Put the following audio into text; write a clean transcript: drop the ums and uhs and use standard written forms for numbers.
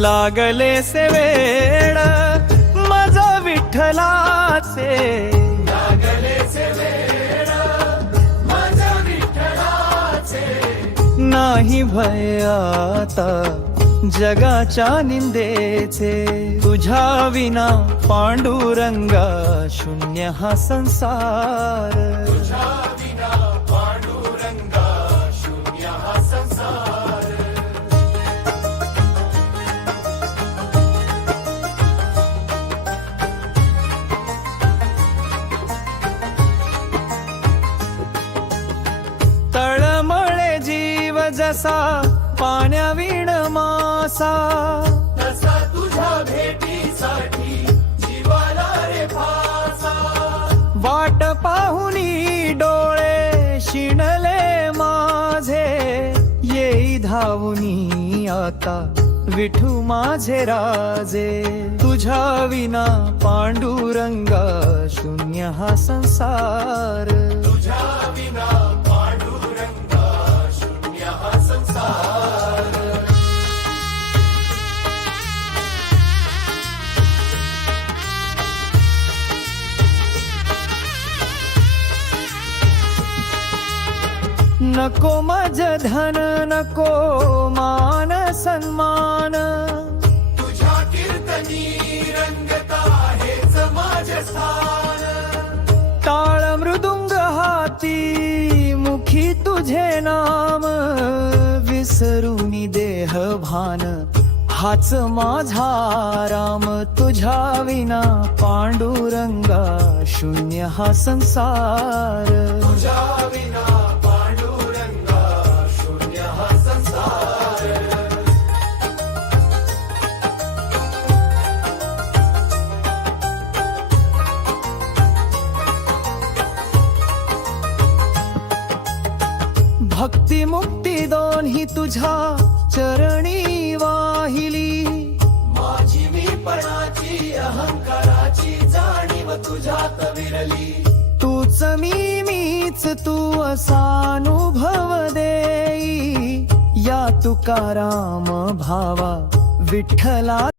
लागले से वेड माझा विठ्ठलाचे, लागले से वेड माझा विठ्ठलाचे, नाही भय आता जगाच्या निंदेचे, तुझ्या विना पांडुरंगा शून्य हा संसार, तुझ्या विना पांडुरंगा शून्य हा संसार. तळमळे जीव जसा पाण्याविण मासा, तसा तुझ्या भेटीसाठी जीवाला रे फासा. वाट पाहुनी डोळे शिणले माझे, येई धावुनी आता विठू माझे राजे, तुझ्या विना पांडुरंगा शून्य हा संसार, तुझ्या विना पांडुरंगा शून्य हा संसार. नको मज धन नको मान सन्मान, तुझ्या कीर्तनी रंगता हेच माझे स्थान. टाळ मृदुंग हाती मुखी तुझे नाम, विसरुनी देह भान हाच माझा राम, तुझ्या विना पांडुरंगा शून्य हा संसार, तुझ्या विना भक्ती मुक्ती दोन्ही तुझ्या चरणी वाहिली, माझी मीपणाची अहंकाराची जाणीव तुझ्यात विरली. तूच मीच तू असा अनुभव देई, या तुकाराम भावा विठ्ठला